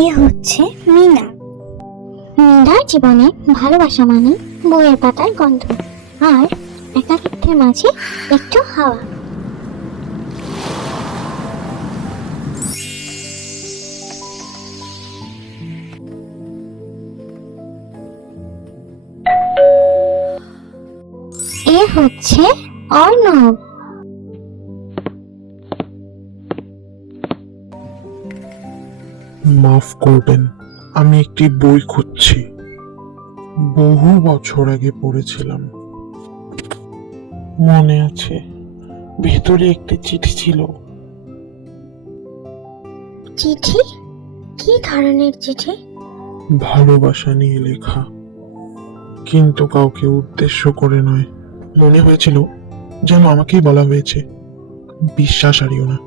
এ হচ্ছে মিনা। মিনার জীবনে ভালোবাসা মানে বইয়ের পাতার গন্ধ আর একাকিত্বের মাঝে একটু হাওয়া। এ হচ্ছে অর্ণব। মাফ করবেন, আমি একটি বই খুঁজছি। বহু বছর আগে পড়েছিলাম। মনে আছে, ভেতরে একটি চিঠি ছিল। চিঠি? কি ধরনের চিঠি? ভালোবাসা নিয়ে লেখা, কিন্তু কাউকে উদ্দেশ্য করে নয়। মনে হয়েছিল যেন আমাকেই বলা হয়েছে, বিশ্বাস হারিও না।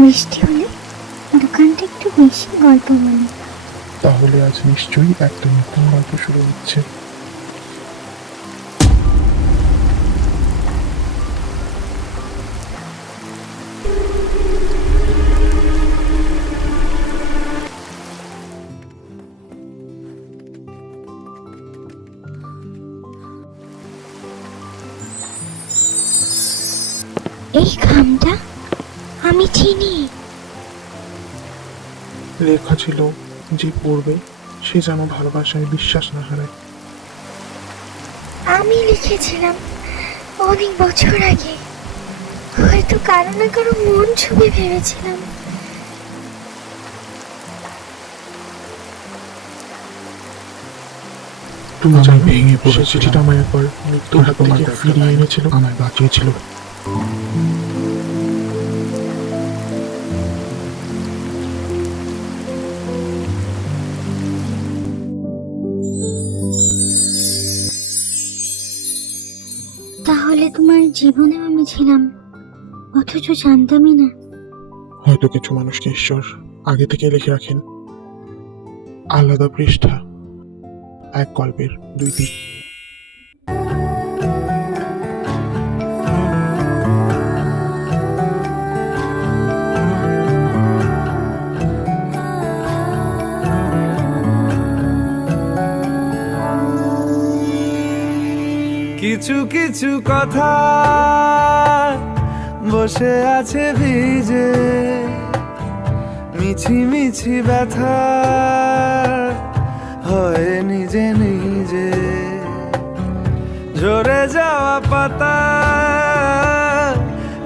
বৃষ্টি হলে দোকানটা একটু বেশি গল্প বলে। তাহলে আজ নিশ্চয়ই একটা নতুন গল্প শুরু হচ্ছে। এই খামটা আমি চিনি। লেখা ছিল, যে পড়বে সে যেন ভালোবাসায় বিশ্বাস না হারায়। আমি লিখেছিলাম অনেক বছর আগে, হয়তো কারো না কারো মন ছুঁয়ে ভেবেছিলাম। তুমি যা ভেঙে পড়ে চিঠিটা আমায় একবার মৃত্যুর হাত থেকে ফিরিয়ে এনেছিল, আমায় বাঁচিয়েছিল। তাহলে তোমার জীবনে আমি ছিলাম, অথচ জানতামই না। হয়তো কিছু মানুষকে ঈশ্বর আগে থেকে লিখে রাখেন। আলাদা পৃষ্ঠা, এক গল্পের দুই দিক। কিছু কিছু কথা বসে আছে ভিজে, মিছি মিছি ব্যথা হয় নিজে নিজে। ঝরে যাওয়া পাতা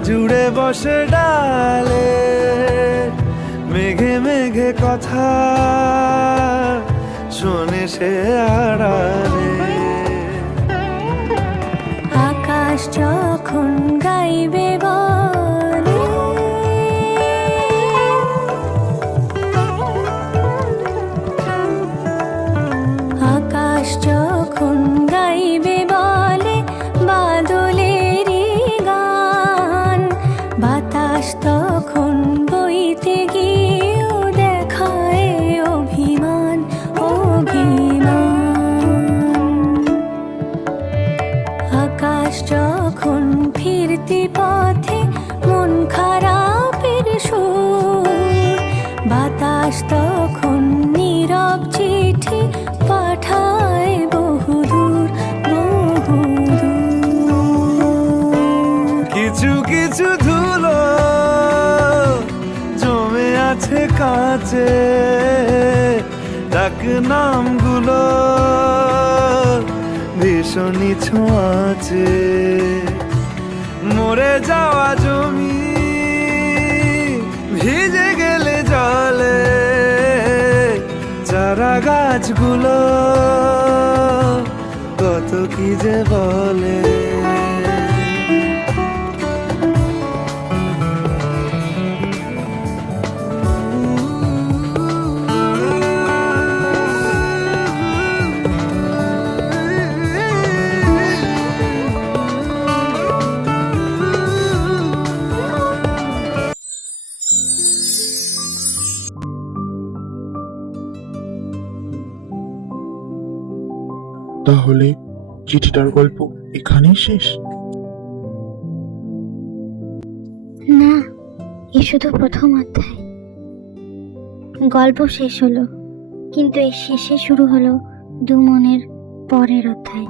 জুড়ে বসে ডালে, মেঘে মেঘে কথা শোনে সে আড়ালে। আকাশ যখন গাইবে বলে, আকাশ যখন গাইবে বলে বাদলেরই গান, বাতাস তখন বইতে গিয়েও দেখায় অভিমান অভিমান। আকাশ যখন ফিরতি পথে মন খারাপের সুর, বাতাস তখন নীরব চিঠি পাঠায় বহুদূর বহুদূর। কিছু কিছু ধুলো জমে আছে কাছে, ডাক নামগুলো ভীষণই ছোঁয়াছে। মরে যাওয়া জমি ভিজে গেলে জলে, চারা গাছগুলো কত কি যে বলে। তাহলে চিঠিটার গল্প এখানেই শেষ? না, এ শুধু প্রথম অধ্যায়। গল্প শেষ হলো, কিন্তু এর শেষে শুরু হলো দু মনের পরের অধ্যায়।